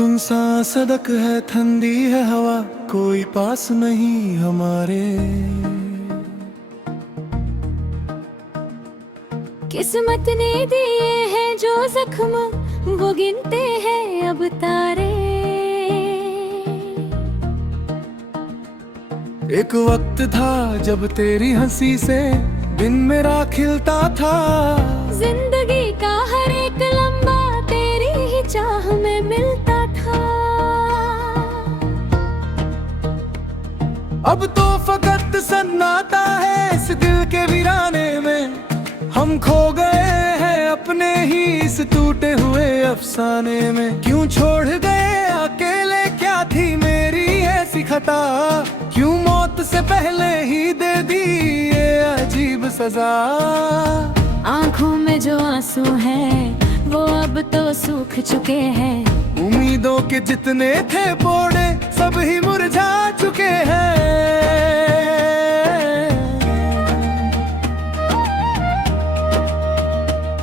सुनसान सड़क है, ठंडी है हवा, कोई पास नहीं हमारे। किस्मत ने दिए हैं जो जख्म, वो गिनते हैं अब तारे। एक वक्त था जब तेरी हंसी से दिन मेरा खिलता था। जिंदगी का हर एक लम्हा तेरी ही चाह में मिलता था। अब तो फकत सन्नाटा है इस दिल के वीराने में। हम खो गए हैं अपने ही इस टूटे हुए अफसाने में। क्यों छोड़ गए अकेले, क्या थी मेरी ऐसी खता? क्यों मौत से पहले ही दे दी ये अजीब सजा? आँखों में जो आंसू हैं वो अब तो सूख चुके हैं। उम्मीदों के जितने थे पौधे सब ही मुरझा चुके हैं।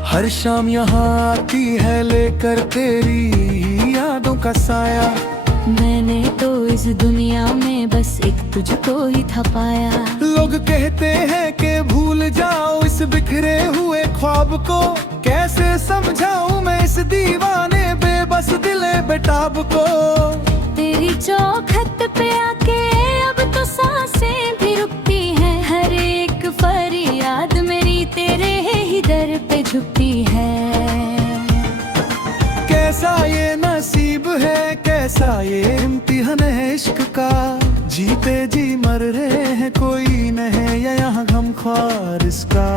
हर शाम यहाँ आती है लेकर तेरी यादों का साया। मैंने तो इस दुनिया में बस एक तुझको ही था पाया। लोग कहते हैं कि भूल जाओ इस बिखरे हुए ख्वाब को। कैसे समझाऊं मैं इस दीवाने बेबस दिले बेताब को? तेरी चौखट पे आके अब तो सांसें भी रुकती हैं। हर एक फरियाद मेरी तेरे ही दर पे झुकती है। कैसा ये नसीब है, कैसा ये इम्तिहान है इश्क का। जीते जी मर रहे हैं, कोई नहीं या यहाँ गमख्वार इसका।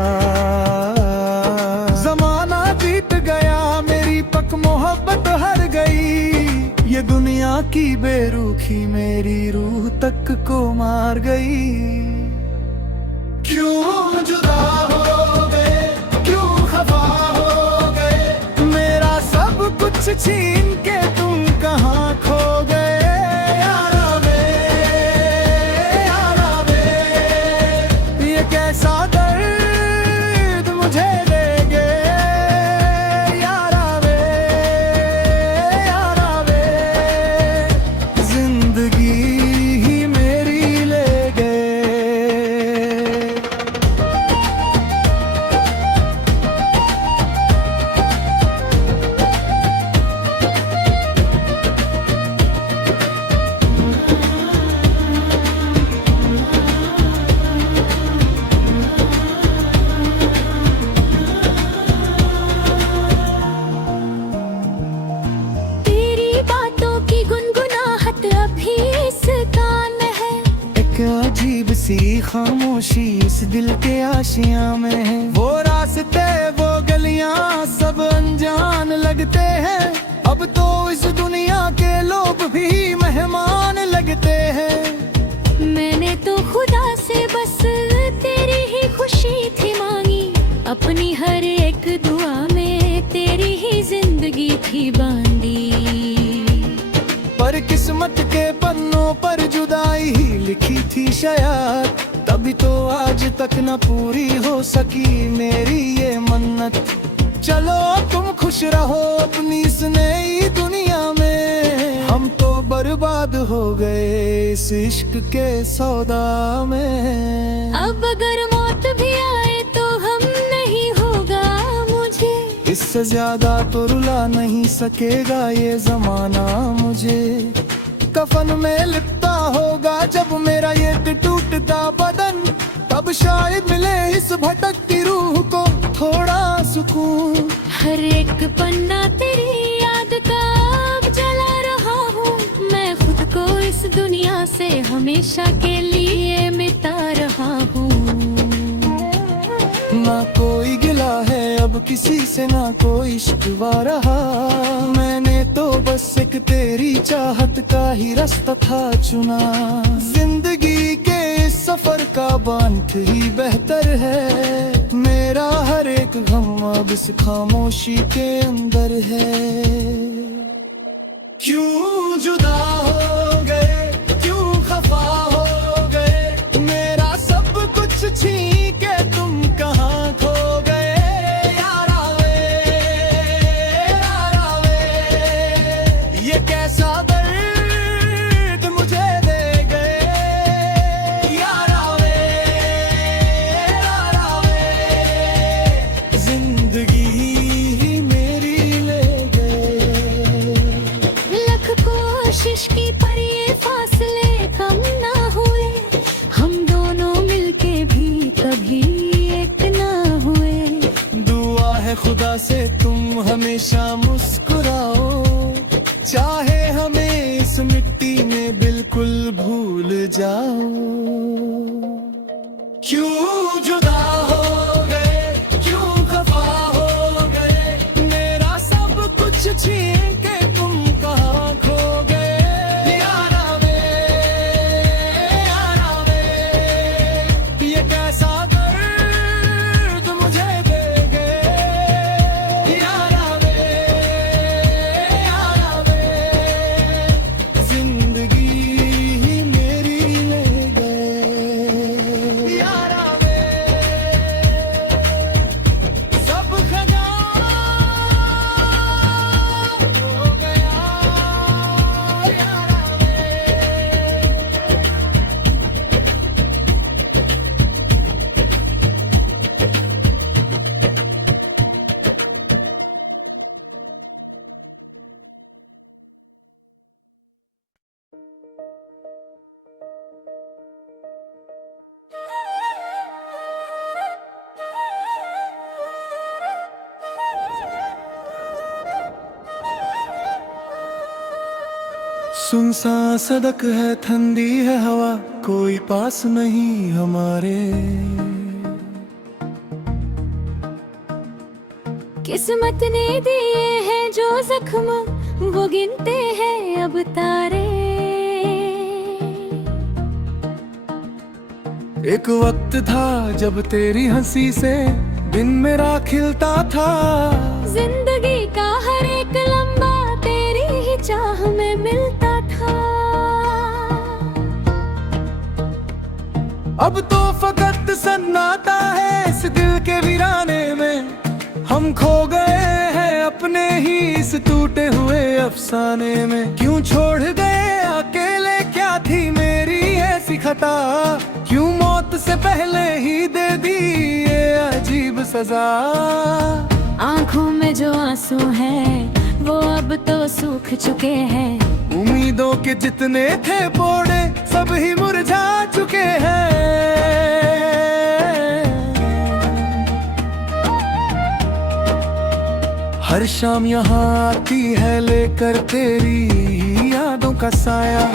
जमाना बीत गया, मेरी पक मोहब्बत हार गई। ये दुनिया की बेरुखी मेरी रूह तक को मार गई। क्यों जुदा हो गए, क्यों खफा हो गए? मेरा सब कुछ छीन के तुम कहाँ खो गए? यारा वे, यारा वे, ये कैसा दर्द मुझे देगे? यारा वे, यारा वे, जिंदगी ही मेरी ले गए। अजीब सी खामोशी इस दिल के आशियां में है। वो रास्ते वो गलियां सब अनजान लगते हैं। अब तो इस दुनिया के लोग भी मेहमान लगते हैं। मैंने तो खुदा से बस तेरी ही खुशी थी मांगी। अपनी हर एक दुआ में तेरी ही जिंदगी थी बांधी। पर किस्मत के पन्नों पर जुदाई ही लिखी थी शायद। तभी तो आज तक न पूरी हो सकी मेरी ये मन्नत। चलो तुम खुश रहो अपनी इस नई दुनिया में। हम तो बर्बाद हो गए इस इश्क के सौदा में। अब अगर मौत भी आए तो हम नहीं होगा मुझे। इससे ज्यादा तो रुला नहीं सकेगा ये जमाना मुझे। कफन में लिपटा होगा जब मेरा ये टूटता बदन। तब शायद मिले इस भटकती रूह को थोड़ा सुकून। हर एक पन्ना तेरी याद का अब जला रहा हूँ। मैं खुद को इस दुनिया से हमेशा के लिए मिटा रहा हूँ। ना कोई गिला है अब किसी से, ना कोई शिकवा रहा। मैंने तो बस एक तेरी चाहत का ही रास्ता था चुना। जिंदगी के इस सफर का बांध ही बेहतर है। मेरा हर एक गम अब इस खामोशी के अंदर है। क्यों जुदा हो गए, क्यों खफा हो गए? मेरा सब कुछ छीन के तुम कहाँ खो गए? यारा वे, यारा वे, ये कैसा हमेशा मुस्कुराओ, चाहे हमें इस मिट्टी में बिल्कुल भूल जाओ। क्यों जुदा हो गए, क्यों खफा हो गए, मेरा सब कुछ छीन के तुम कहाँ खो गए। यारा वे, यारा वे, ये कैसा दर्द मुझे दे गए। यारा वे, यारा वे, जिंदगी ही मेरी ले गए। यारा वे, सब खजा हो गया। यारा वे, सुनसान सड़क है, ठंडी है हवा, कोई पास नहीं हमारे। किस्मत ने दिए हैं जो जख्म, वो गिनते हैं अब तारे। एक वक्त था जब तेरी हंसी से दिन मेरा खिलता था। जिंदगी का हर एक लम्हा तेरी ही चाह में मिलता था। अब तो फकत सन्नाटा है इस दिल के वीराने में। हम खो गए हैं अपने ही इस टूटे हुए अफसाने में। क्यों छोड़ गए अकेले, क्या थी मेरी ऐसी खता, क्यों मौत से पहले ही दे दी ये अजीब सजा। आंखों में जो आंसू हैं वो अब तो सूख चुके हैं। उम्मीदों के जितने थे पौधे सब ही मुरझा चुके हैं। हर शाम यहाँ आती है लेकर तेरी यादों का साया।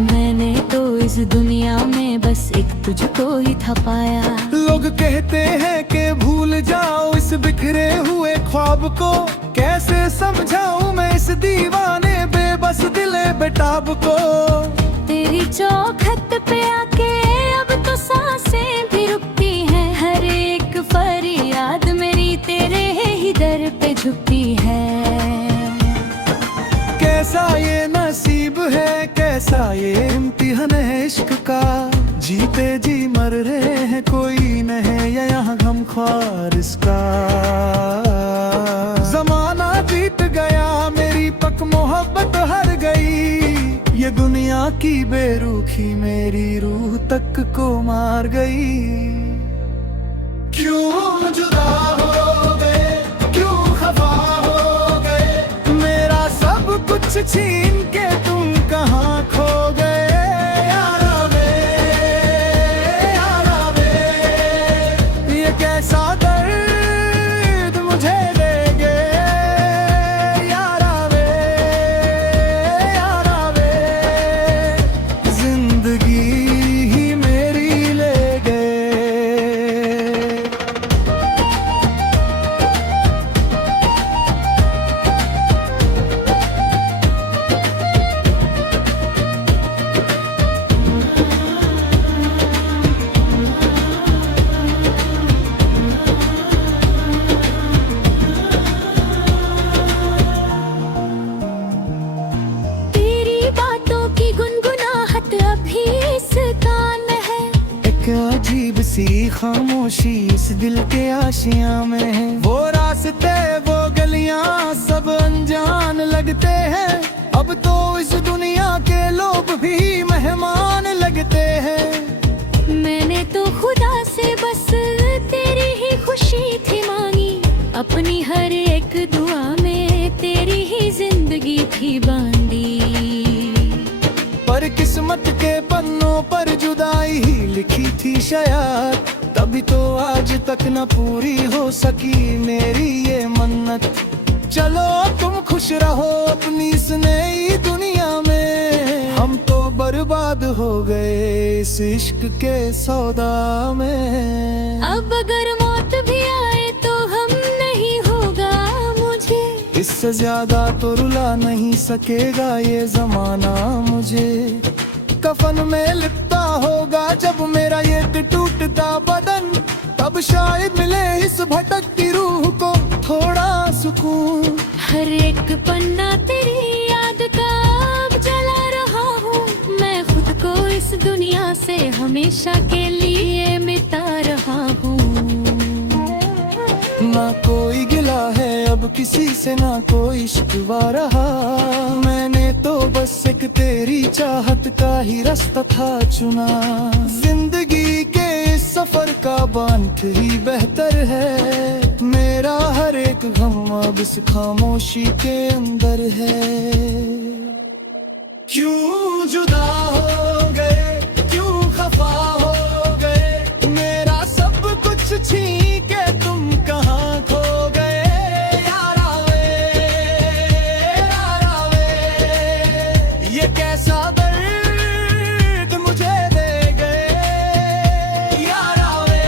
मैंने तो इस दुनिया में बस एक तुझको ही था पाया। लोग कहते हैं कि भूल जाओ इस बिखरे हुए ख्वाब को, कैसे समझाऊं मैं इस दीवाने बेबस दिले बेताब को। तेरी चौखट पे आके अब तो सांसें भी रुकती हैं। हर एक फरियाद मेरी तेरे ही दर पे झुकती है। कैसा ये नसीब है, कैसा ये इम्तिहान है इश्क का। जीते जी मर रहे हैं, कोई नहीं यहाँ गमख्वार इसका। जमाना जीत गया, मेरी पक मोहब्बत हार गई। ये दुनिया की बेरुखी मेरी रूह तक को मार गई। क्यों जुदा हो गए, क्यों खफा हो गए, मेरा सब कुछ छीन के तुम कहाँ खो गए। यारा वे, यारा वे, ये कैसा दर्द मुझे दे गए। यारा वे, यारा वे, जिंदगी ही मेरी ले गए। तेरी बातों की गुनगुनाहट अभी इस कान में है। एक अजीब सी खामोशी इस दिल के आशियां में है। वो रास्ते वो गलियां सब अनजान लगते हैं। अब तो इस दुनिया के लोग भी मेहमान लगते हैं। मैंने तो खुदा से बस तेरी ही खुशी थी मांगी। अपनी हर एक दुआ में तेरी ही जिंदगी थी बांधी। पर किस्मत के पन्नों पर जुदाई ही लिखी थी शायद, तभी तो आज तक न पूरी हो सकी मेरी ये मन्नत। चलो तुम खुश रहो अपनी इस नई दुनिया में, हम तो बर्बाद हो गए इस इश्क के सौदा में। अब अगर मौत भी आए तो हम नहीं होगा मुझे, इससे ज्यादा तो रुला नहीं सकेगा ये जमाना मुझे। कफन में लिपटा होगा जब मेरा ये टूटता बदन, तब शायद मिले इस भटकती रूह को थोड़ा सुकून। हर एक पन्ना तेरी याद का अब जला रहा हूँ, मैं खुद को इस दुनिया से हमेशा के लिए मिटा रहा हूँ। ना कोई गिला है अब किसी से, ना कोई शिकवा रहा, मैंने तो बस एक तेरी चाहत का ही रास्ता था चुना। जिंदगी के इस सफर का बांध ही बेहतर है, मेरा हर एक गम अब इस खामोशी के अंदर है। क्यों जुदा हो गए, क्यों खफा हो गए, मेरा सब कुछ छीन के तुम कहाँ खो गए। यारा वे, यारा वे, ये कैसा दर्द मुझे दे गए। यारा वे,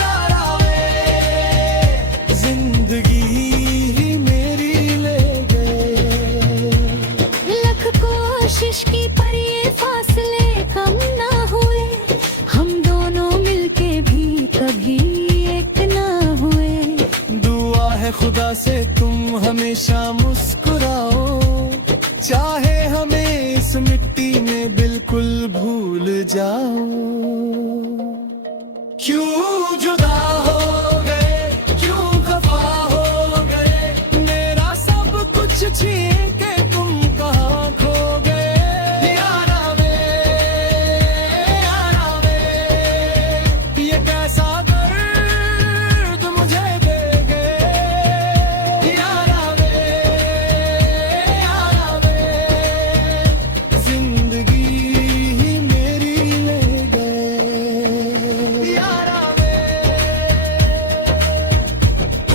यारा वे, जिंदगी ही मेरी ले गए। लख कोशिश की पर ये फासले कम ना हुए, हम दोनों मिलके भी कभी एक ना हुए। दुआ है खुदा से तुम हमेशा मुस्कुराओ, चाहे हमें इस मिट्टी में बिल्कुल भूल जाओ। क्यों जुदा हो गए, क्यों खफा हो गए, मेरा सब कुछ छीन के तुम कहाँ खो गए। यारा वे, यारा वे, ये कैसा दर्द मुझे दे गए। यारा वे, यारा वे, जिंदगी ही मेरी ले गए। यारा वे,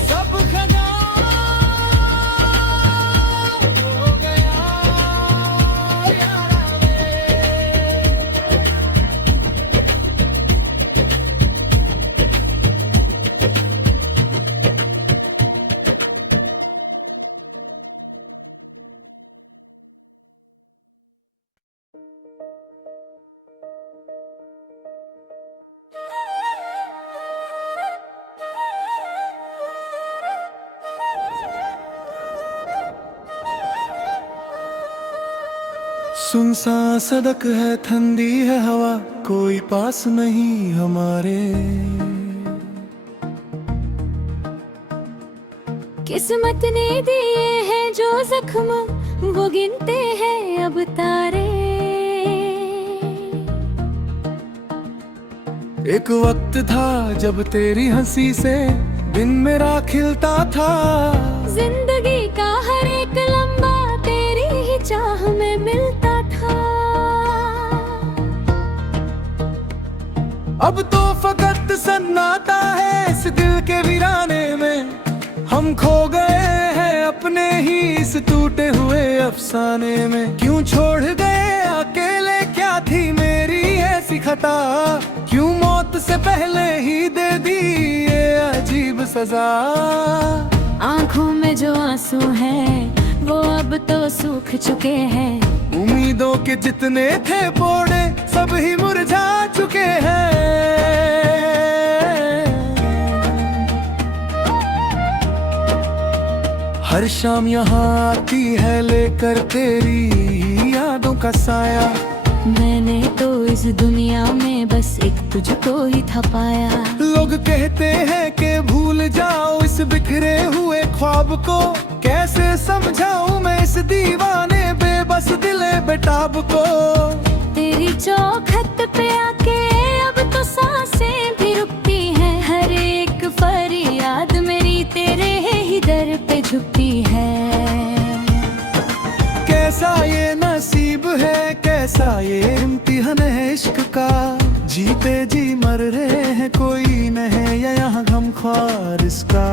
सब खजा हो गया। यारा वे, सुनसान सड़क है, ठंडी है हवा, कोई पास नहीं हमारे। किस्मत ने दिए हैं जो जख्म, वो गिनते हैं अब तारे। एक वक्त था जब तेरी हंसी से दिन मेरा खिलता था, जिंदगी का हर एक लम्हा तेरी ही चाह में मिलता था। अब तो फकत सन्नाटा है इस दिल के वीराने में, हम खो गए हैं अपने ही इस टूटे हुए अफसाने में। क्यों छोड़ गए अकेले, क्या थी मेरी ऐसी खता, क्यों मौत से पहले ही दे दी ये अजीब सजा। आंखों में जो आंसू हैं वो अब तो सूख चुके हैं, उम्मीदों के जितने थे पोड़े सब ही मुरझा चुके हैं। हर शाम यहाँ आती है लेकर तेरी यादों का साया, मैंने तो इस दुनिया में बस एक तुझको ही था पाया। लोग कहते हैं कि भूल जाओ इस बिखरे हुए ख्वाब को, कैसे समझाऊं मैं इस दीवाने बेबस दिले बेताब को। तेरी चौखट पे आके अब तो सांसें भी रुकती हैं, हर एक फरियाद मेरी तेरे ही दर पे झुकती है। कैसा ये नसीब है, कैसा ये इम्तिहान है इश्क का, जीते जी मर रहे हैं, कोई नहीं ये यहाँ गमख्वार इसका।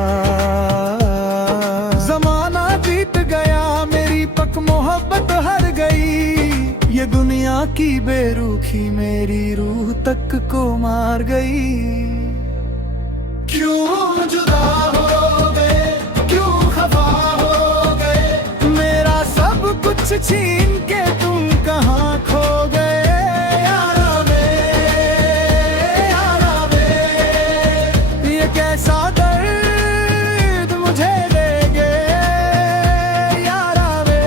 जमाना जीत गया, मेरी पक मोहब्बत हार गई। ये दुनिया की बेरुखी मेरी रूह तक को मार गई। क्यों जुदा हो गए, क्यों खफा हो गए, मेरा सब कुछ छीन के तुम कहाँ खो गए। यारा वे, यारा वे, ये कैसा दर्द मुझे देगे। यारा वे,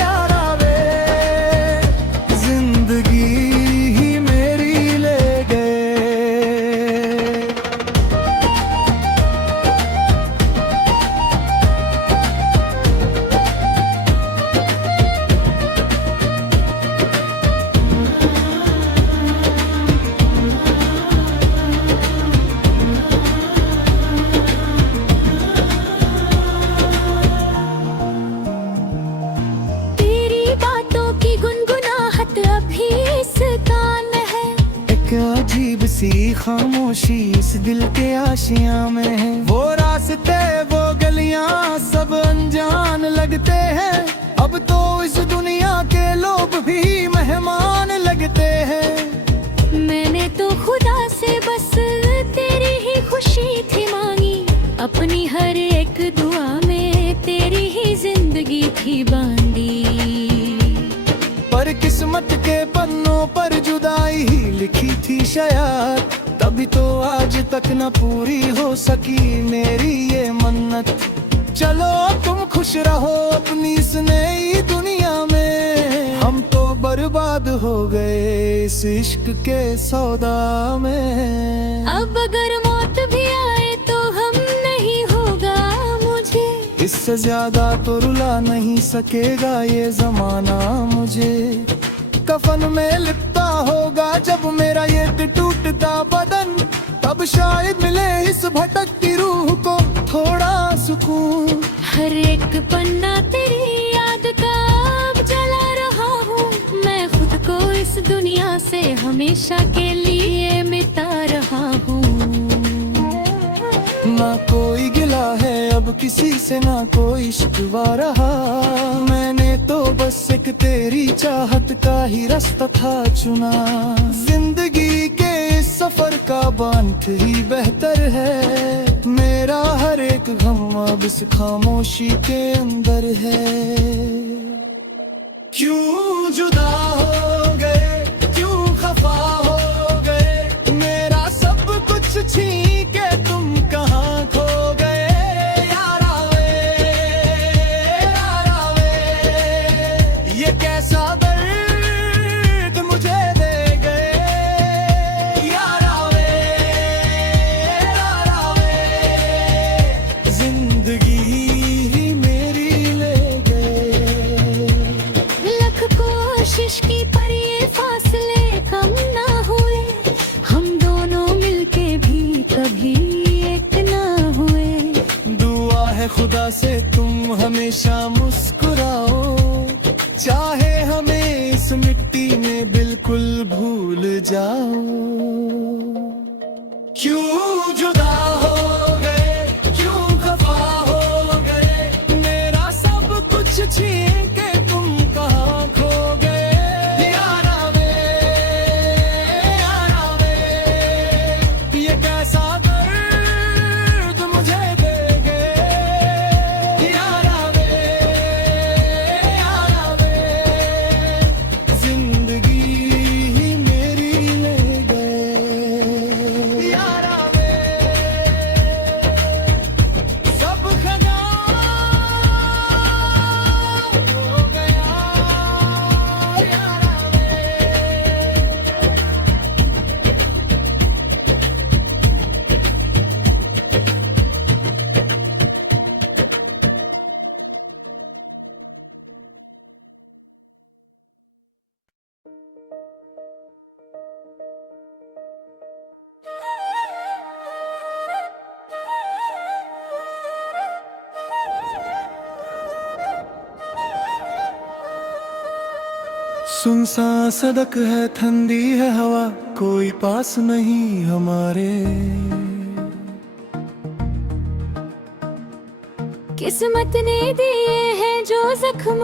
यारा वे, जिंदगी ही मेरी ले गए। अजीब सी खामोशी इस दिल के आशियां में है। वो रास्ते वो गलियां सब अनजान लगते हैं। अब तो इस दुनिया के लोग भी मेहमान लगते हैं। मैंने तो खुदा से बस तेरी ही खुशी थी मांगी, अपनी हर एक दुआ में तेरी ही जिंदगी थी बांधी। पर किस्मत के पन्नों पर जुदाई ही लिखी थी शायद, तभी तो आज तक न पूरी हो सकी मेरी ये मन्नत। चलो तुम खुश रहो अपनी इस नई दुनिया में, हम तो बर्बाद हो गए इस इश्क के सौदा में। अब अगर मौत भी आए तो हम नहीं होगा मुझे, इससे ज्यादा तो रुला नहीं सकेगा ये जमाना मुझे। कफन में लिपटा होगा जब मेरा ये टूटता बदन, तब शायद मिले इस भटकती रूह को थोड़ा सुकून। हर एक पन्ना तेरी याद का अब जला रहा हूँ, मैं खुद को इस दुनिया से हमेशा के लिए मिटा रहा हूँ। ना कोई गिला है अब किसी से, ना कोई शिकवा रहा। मैंने तो बस एक तेरी चाहत का ही रास्ता था चुना। जिंदगी के इस सफर का बांट ही बेहतर है, मेरा हर एक गम अब इस खामोशी के अंदर है। क्यों जुदा हो गए, क्यों खफा हो गए, मेरा सब कुछ छीन के तुम कहाँ खो गए। यारा वे, यारा वे, ये कैसा दर्द मुझे दे गए। यारा वे, यारा वे, जिंदगी ही मेरी ले गए। लख कोशिश की पर ये फासले कम ना हुए, हम दोनों मिलके भी कभी एक ना हुए। दुआ है खुदा से तुम हमेशा मुस्कुराओ, चाहे हमें इस मिट्टी में बिल्कुल भूल जाओ। क्यों जुदा हो गए, क्यों खफा हो गए, मेरा सब कुछ छीन के तुम कहाँ खो गए। यारा वे, यारा वे, ये कैसा दर्द मुझे दे गए। यारा वे, यारा वे, जिंदगी ही मेरी ले गए। सुनसान सड़क है, ठंडी है हवा, कोई पास नहीं हमारे। किस्मत ने दिए हैं जो जख्म,